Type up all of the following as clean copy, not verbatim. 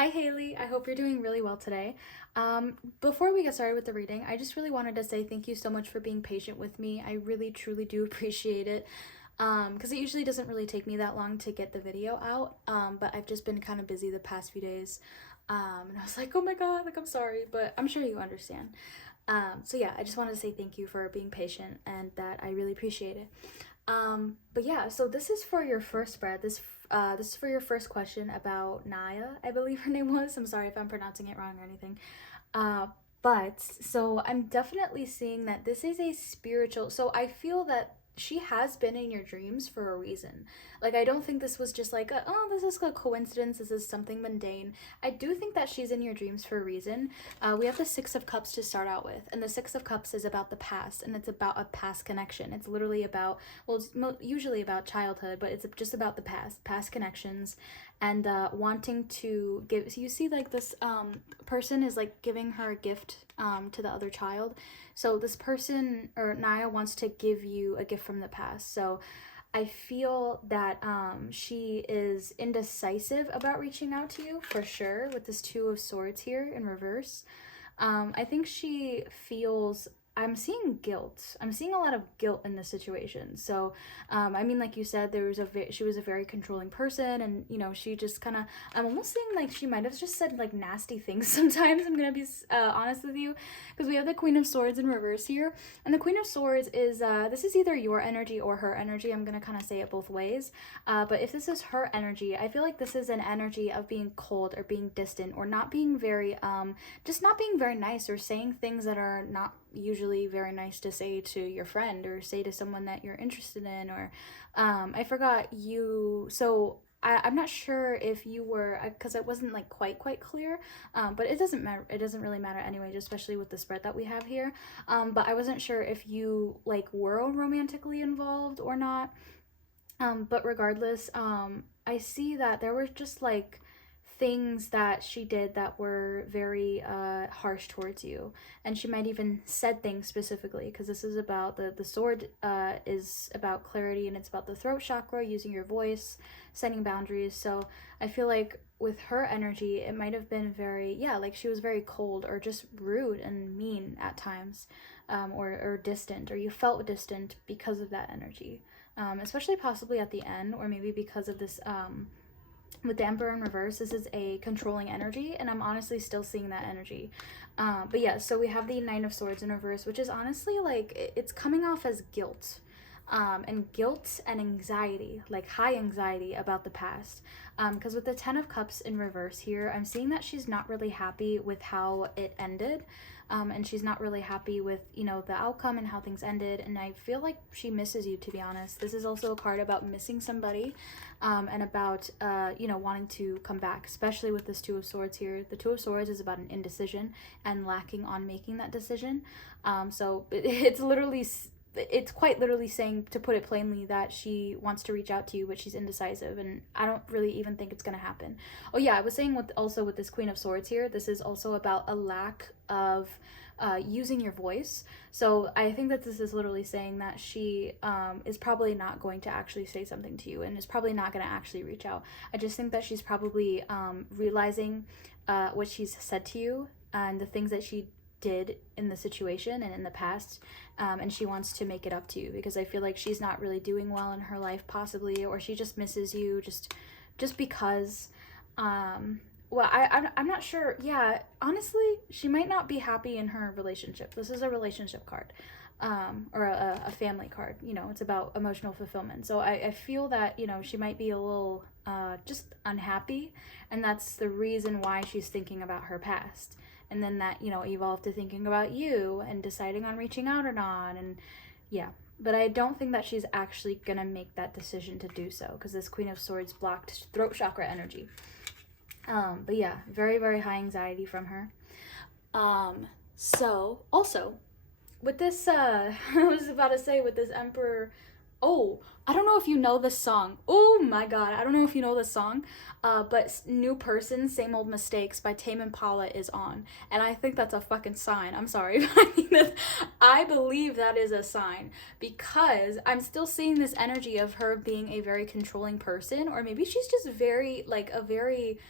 Hi, Hayley. I hope you're doing really well today. Before we get started with the reading, I just really wanted to say thank you so much for being patient with me. I really, truly do appreciate it. Because it usually doesn't really take me that long to get the video out. But I've just been kind of busy the past few days. And I was like, oh my God, like, I'm sorry, but I'm sure you understand. So yeah, I just wanted to say thank you for being patient and that I really appreciate it. But yeah, so this is for your first spread. This is for your first question about Naya, I believe her name was. I'm sorry if I'm pronouncing it wrong or anything. Uh, but so I'm definitely seeing that this is a spiritual. So I feel that she has been in your dreams for a reason. Like, I don't think this was just like, oh, this is a coincidence. This is something mundane. I do think that she's in your dreams for a reason. We have the Six of Cups to start out with, and the Six of Cups is about the past, and it's about a past connection. It's literally about, well, it's usually about childhood, but it's just about the past connections, and wanting to give. So you see, like, this person is like giving her a gift to the other child. So this person, or Naya, wants to give you a gift from the past. So I feel that she is indecisive about reaching out to you for sure with this Two of Swords here in reverse. I think she feels. I'm seeing guilt. I'm seeing a lot of guilt in this situation. So, I mean, like you said, she was a very controlling person, and she just kind of. I'm almost seeing like she might have just said like nasty things sometimes. I'm gonna be honest with you, because we have the Queen of Swords in reverse here, and the Queen of Swords is this is either your energy or her energy. I'm gonna kind of say it both ways. But if this is her energy, I feel like this is an energy of being cold or being distant or not being very just not being very nice, or saying things that are not usually very nice to say to your friend or say to someone that you're interested in. Or I forgot you. So I'm not sure if you were, because it wasn't like quite clear, but it doesn't matter. It doesn't really matter anyway, especially with the spread that we have here. But I wasn't sure if you like were romantically involved or not. But regardless, I see that there were just like things that she did that were very harsh towards you, and she might even said things specifically, because this is about the sword is about clarity, and it's about the throat chakra, using your voice, setting boundaries. So I feel like with her energy, it might have been very, yeah, like she was very cold or just rude and mean at times, or distant, or you felt distant because of that energy. Especially possibly at the end, or maybe because of this with the Emperor in reverse, this is a controlling energy, and I'm honestly still seeing that energy. But yeah, so we have the Nine of Swords in reverse, which is honestly like it's coming off as guilt. And guilt and anxiety, like high anxiety about the past. Because with the Ten of Cups in reverse here, I'm seeing that she's not really happy with how it ended. And she's not really happy with, the outcome and how things ended. And I feel like she misses you, to be honest. This is also a card about missing somebody, and about, wanting to come back, especially with this Two of Swords here. The Two of Swords is about an indecision and lacking on making that decision. So it's quite literally saying, to put it plainly, that she wants to reach out to you, but she's indecisive, and I don't really even think it's gonna happen. Oh yeah, I was saying with this Queen of Swords here, this is also about a lack of using your voice. So I think that this is literally saying that she is probably not going to actually say something to you, and is probably not going to actually reach out. I just think that she's probably realizing what she's said to you and the things that she did in the situation and in the past, and she wants to make it up to you, because I feel like she's not really doing well in her life, possibly, or she just misses you just because. Well, I'm not sure. Yeah, honestly, she might not be happy in her relationship. This is a relationship card, or a family card. It's about emotional fulfillment. So I feel that she might be a little just unhappy, and that's the reason why she's thinking about her past. And then that evolved to thinking about you and deciding on reaching out or not. And yeah, but I don't think that she's actually gonna make that decision to do so, because this Queen of Swords blocked throat chakra energy. But yeah, very, very high anxiety from her. So also with this, I was about to say, with this Emperor. Oh, I don't know if you know this song. Oh my god, I don't know if you know this song. But New Person, Same Old Mistakes by Tame Impala is on. And I think that's a fucking sign. I'm sorry. I believe that is a sign, because I'm still seeing this energy of her being a very controlling person, or maybe she's just very, like, a very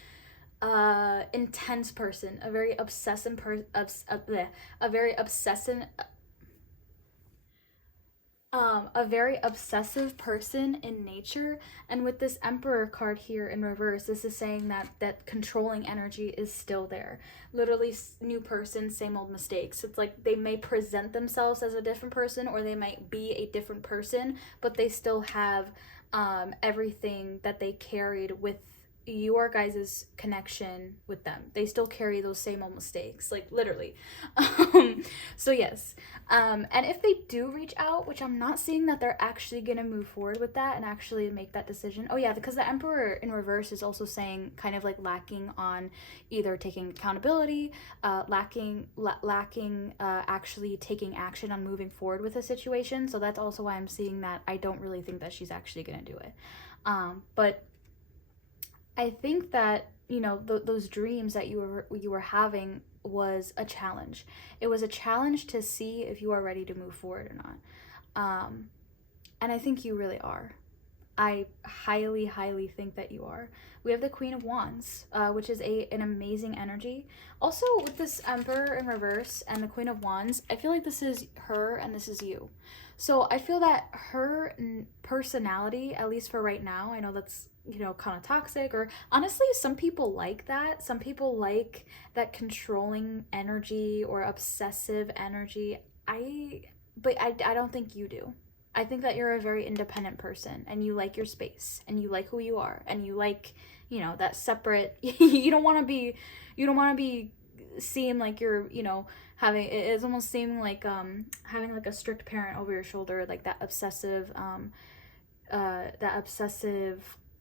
intense person, a very obsessive a very obsessive a very obsessive person in nature. And with this Emperor card here in reverse, this is saying that that controlling energy is still there. Literally, new person, same old mistakes. It's like they may present themselves as a different person, or they might be a different person, but they still have everything that they carried with your guys' connection with them. They still carry those same old mistakes, like literally. So yes, and if they do reach out, which I'm not seeing that they're actually gonna move forward with that and actually make that decision. Oh yeah, because the Emperor in reverse is also saying kind of like lacking on either taking accountability, lacking actually taking action on moving forward with a situation. So that's also why I'm seeing that I don't really think that she's actually gonna do it. But I think that those dreams that you were having was a challenge. It was a challenge to see if you are ready to move forward or not. Um, and I think you really are. I highly, highly think that you are. We have the Queen of Wands, which is an amazing energy. Also, with this Emperor in reverse and the Queen of Wands, I feel like this is her and this is you. So I feel that her personality, at least for right now, I know that's kind of toxic, or honestly some people like that. Some people like that controlling energy or obsessive energy. I don't think you do. I think that you're a very independent person and you like your space and you like who you are and you like, that separate you don't want to be seen like you're, having it's almost seeming like having like a strict parent over your shoulder, like that obsessive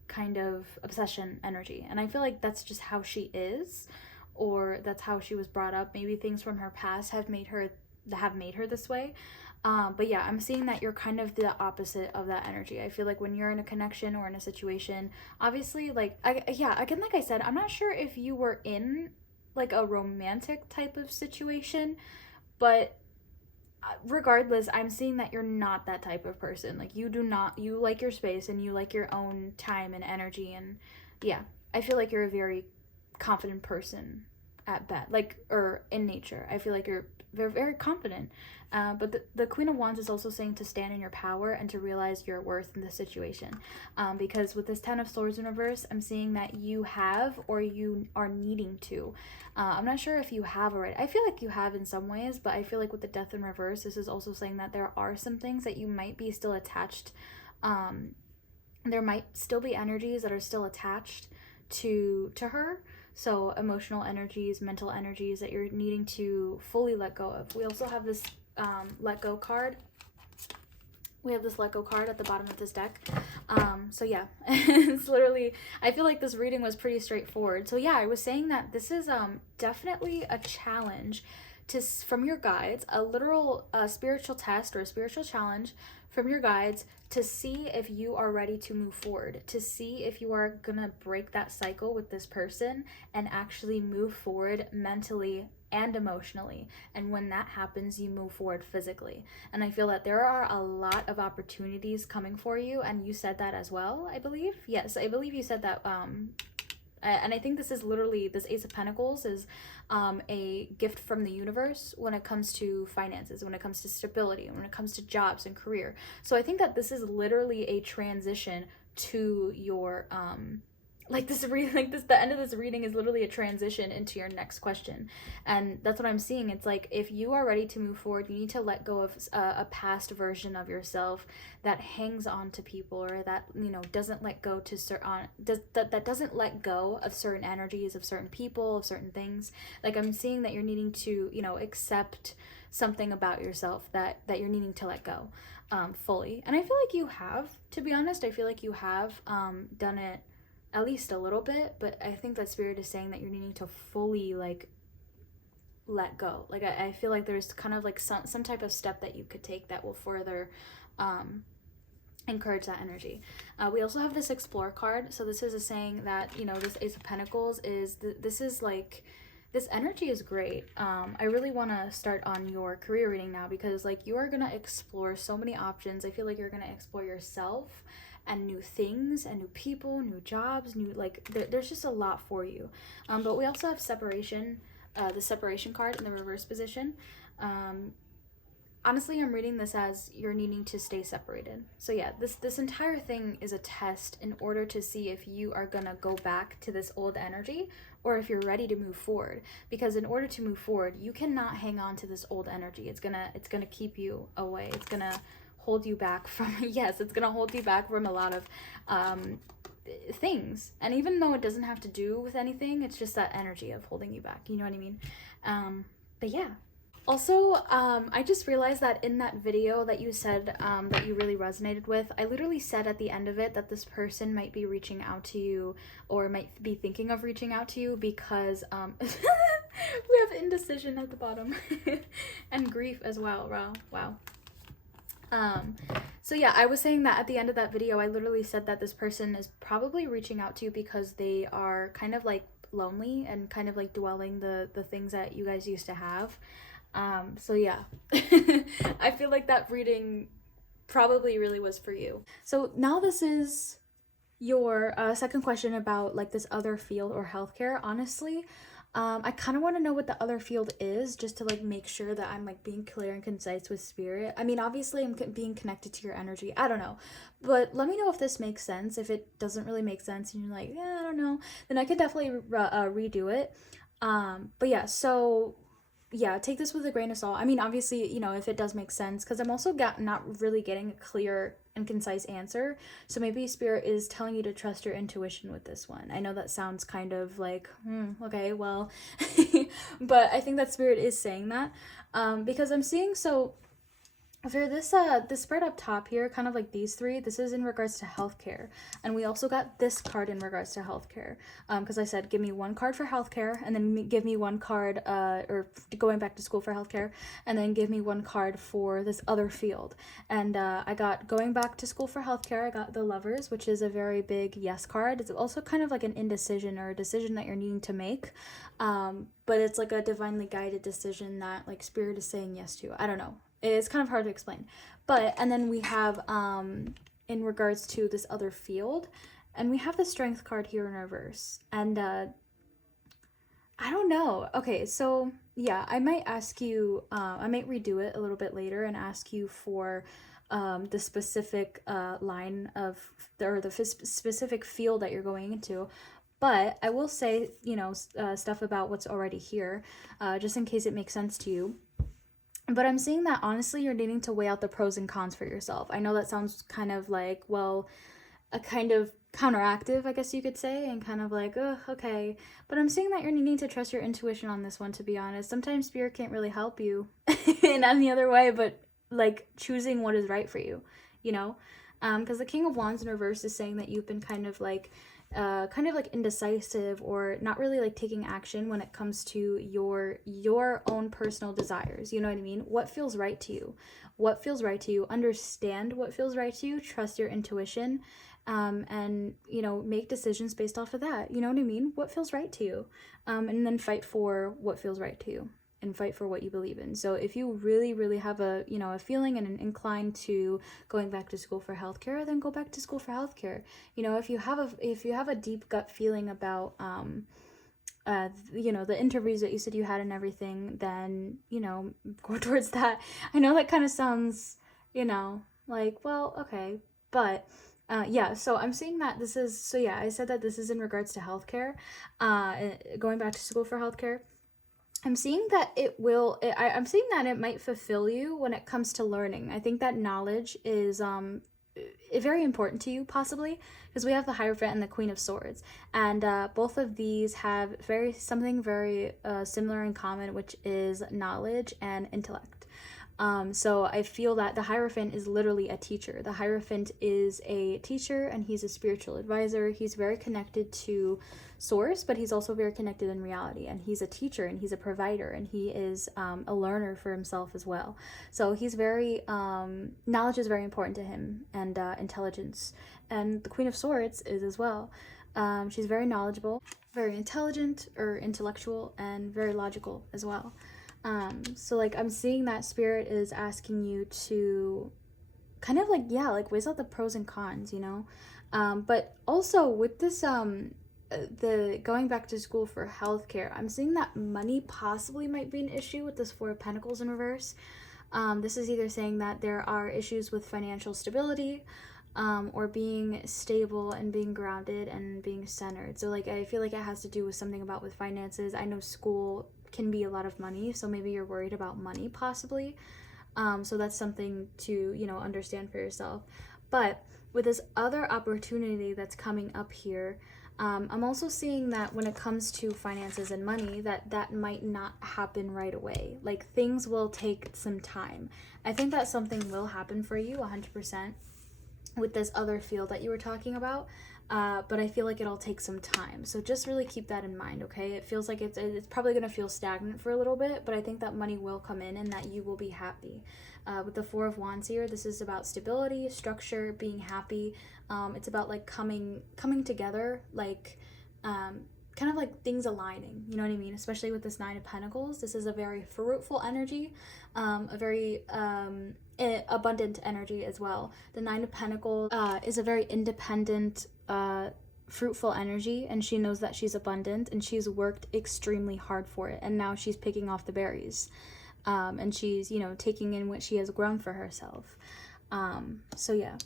kind of obsession energy. And I feel like that's just how she is, or that's how she was brought up. Maybe things from her past have made her this way. But yeah, I'm seeing that you're kind of the opposite of that energy. I feel like when you're in a connection or in a situation, obviously, like, again, like I said, I'm not sure if you were in like a romantic type of situation, but regardless, I'm seeing that you're not that type of person. Like, you like your space and you like your own time and energy. And yeah, I feel like you're a very confident person at best, like, or in nature. I feel like you're very, very confident. But the Queen of Wands is also saying to stand in your power and to realize your worth in the situation. Because with this Ten of Swords in reverse, I'm seeing that you have, or you are needing to. I'm not sure if you have already. I feel like you have in some ways, but I feel like with the Death in reverse, this is also saying that there are some things that you might be still attached. There might still be energies that are still attached to her. So emotional energies, mental energies that you're needing to fully let go of. We also have this let go card. We have this let go card at the bottom of this deck. So yeah, it's literally, I feel like this reading was pretty straightforward. So yeah, I was saying that this is definitely a challenge from your guides, a literal spiritual test or a spiritual challenge from your guides to see if you are ready to move forward, to see if you are gonna break that cycle with this person and actually move forward mentally and emotionally. And when that happens, you move forward physically. And I feel that there are a lot of opportunities coming for you, and you said that as well, I believe. Yes, I believe you said that. And I think this is literally, this Ace of Pentacles is a gift from the universe when it comes to finances, when it comes to stability, when it comes to jobs and career. So I think that this is literally a transition to your the end of this reading is literally a transition into your next question. And that's what I'm seeing. It's like, if you are ready to move forward, you need to let go of a past version of yourself that hangs on to people, or that doesn't let go to that doesn't let go of certain energies, of certain people, of certain things. Like, I'm seeing that you're needing to accept something about yourself that you're needing to let go fully. And I feel like you have, to be honest. I feel like you have done it at least a little bit, but I think that Spirit is saying that you're needing to fully like let go. Like, I feel like there's kind of like some type of step that you could take that will further encourage that energy. We also have this Explore card. So this is a saying that this Ace of Pentacles is this is like, this energy is great. I really want to start on your career reading now, because like, you are gonna explore so many options. I feel like you're gonna explore yourself, and new things and new people, new jobs, new, like, there's just a lot for you. But we also have separation, the separation card in the reverse position. Honestly, I'm reading this as you're needing to stay separated. So yeah, this entire thing is a test in order to see if you are gonna go back to this old energy or if you're ready to move forward. Because in order to move forward, you cannot hang on to this old energy. It's gonna keep you away. It's gonna hold you back from yes, it's gonna hold you back from a lot of things. And even though it doesn't have to do with anything, it's just that energy of holding you back. You know what I mean? But yeah. Also, I just realized that in that video that you said that you really resonated with, I literally said at the end of it that this person might be reaching out to you or might be thinking of reaching out to you because we have indecision at the bottom and grief as well. Wow. So yeah, I was saying that at the end of that video, I literally said that this person is probably reaching out to you because they are kind of like lonely and kind of like dwelling the things that you guys used to have. So yeah, I feel like that reading probably really was for you. So now this is your second question about like this other field or healthcare. Honestly, I kind of want to know what the other field is just to like make sure that I'm like being clear and concise with spirit. I mean, obviously I'm being connected to your energy. I don't know, but let me know if this makes sense. If it doesn't really make sense and you're like, yeah, I don't know, then I could definitely redo it. But yeah, so yeah, take this with a grain of salt. I mean, obviously, you know, if it does make sense, because I'm also not really getting a clear and concise answer. So maybe spirit is telling you to trust your intuition with this one. I know that sounds kind of like, okay, well, but I think that spirit is saying that, because I'm seeing, so for this this spread up top here, kind of like these three, this is in regards to healthcare, and we also got this card in regards to healthcare, because I said give me one card for healthcare, and then give me one card or going back to school for healthcare, and then give me one card for this other field. And I got going back to school for healthcare. I got the Lovers, which is a very big yes card. It's also kind of like an indecision or a decision that you're needing to make, but it's like a divinely guided decision that like spirit is saying yes to. I don't know, it's kind of hard to explain. But and then we have in regards to this other field, and we have the Strength card here in reverse. And I don't know. Okay, so yeah, I might ask you, I might redo it a little bit later and ask you for the specific line of or the specific field that you're going into. But I will say, you know, stuff about what's already here, just in case it makes sense to you. But I'm seeing that honestly, you're needing to weigh out the pros and cons for yourself. I know that sounds kind of like, well, a kind of counteractive, I guess you could say, and kind of like, oh, okay. But I'm seeing that you're needing to trust your intuition on this one, to be honest. Sometimes spirit can't really help you in any other way, but like choosing what is right for you, you know? Because the King of Wands in reverse is saying that you've been kind of like indecisive or not really like taking action when it comes to your own personal desires. You know what I mean? What feels right to you? What feels right to you? Understand what feels right to you. Trust your intuition, and you know, make decisions based off of that. You know what I mean? What feels right to you, and then fight for what feels right to you. And fight for what you believe in. So if you really have a, you know, a feeling and an incline to going back to school for healthcare, then go back to school for healthcare. You know, if you have a deep gut feeling about you know, the interviews that you said you had and everything, then, you know, go towards that. I know that kind of sounds, you know, like, well, okay, but yeah, so I'm seeing that this is, so yeah, I said that this is in regards to healthcare, going back to school for healthcare. I'm seeing that I'm seeing that it might fulfill you when it comes to learning. I think that knowledge is very important to you, possibly, because we have the Hierophant and the Queen of Swords, and both of these have something very similar in common, which is knowledge and intellect. So I feel that the Hierophant is literally a teacher. The Hierophant is a teacher and he's a spiritual advisor. He's very connected to source, but he's also very connected in reality, and he's a teacher and he's a provider, and he is a learner for himself as well. So he's very knowledge is very important to him, and intelligence. And the Queen of Swords is as well. She's very knowledgeable, very intelligent or intellectual, and very logical as well. So like I'm seeing that spirit is asking you to kind of like, yeah, like weighs out the pros and cons, you know? But also with this, the going back to school for healthcare, I'm seeing that money possibly might be an issue with this Four of Pentacles in reverse. This is either saying that there are issues with financial stability, or being stable and being grounded and being centered. So like I feel like it has to do with something about with finances. I know school can be a lot of money, so maybe you're worried about money possibly. So that's something to, you know, understand for yourself. But with this other opportunity that's coming up here, I'm also seeing that when it comes to finances and money, that might not happen right away. Like things will take some time. I think that something will happen for you 100% with this other field that you were talking about. But I feel like it'll take some time. So just really keep that in mind, okay? It feels like it's probably going to feel stagnant for a little bit, but I think that money will come in and that you will be happy. With the Four of Wands here, this is about stability, structure, being happy. It's about like coming together, like kind of like things aligning, you know what I mean? Especially with this Nine of Pentacles, this is a very fruitful energy, a very abundant energy as well. The Nine of Pentacles is a very independent, fruitful energy, and she knows that she's abundant and she's worked extremely hard for it, and now she's picking off the berries, and she's, you know, taking in what she has grown for herself. So yeah.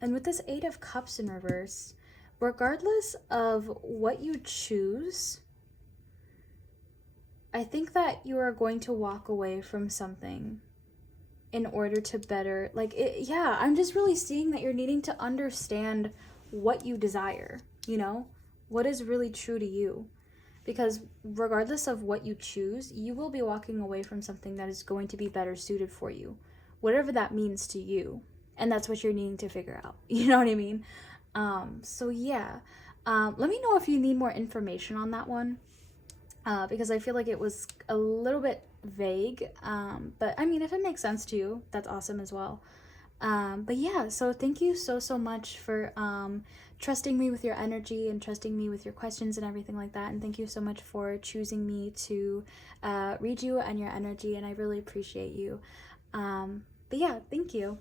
And with this Eight of Cups in reverse, regardless of what you choose, I think that you are going to walk away from something in order to better, like, it, yeah, I'm just really seeing that you're needing to understand what you desire, you know, what is really true to you. Because regardless of what you choose, you will be walking away from something that is going to be better suited for you, whatever that means to you. And that's what you're needing to figure out. You know what I mean? So yeah, let me know if you need more information on that one, because I feel like it was a little bit vague, but I mean, if it makes sense to you, that's awesome as well. But yeah, so thank you so much for trusting me with your energy and trusting me with your questions and everything like that. And thank you so much for choosing me to read you and your energy, and I really appreciate you. But yeah, thank you.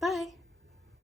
Bye.